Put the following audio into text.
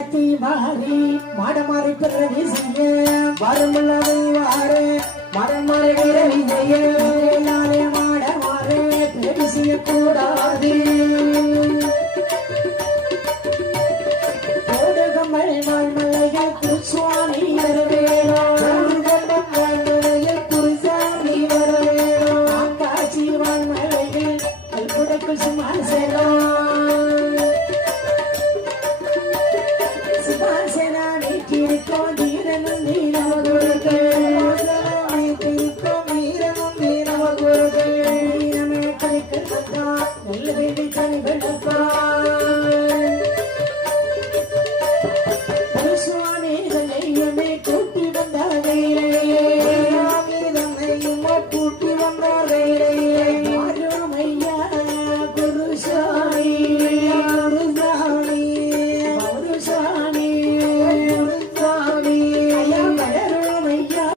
மாறி மாடமாறி பிறவி செய்ய வரமுள்ளதை வாரே மரமாறி பிறவி செய்ய மாட மாறே பிறவி செய்யக்கூடாது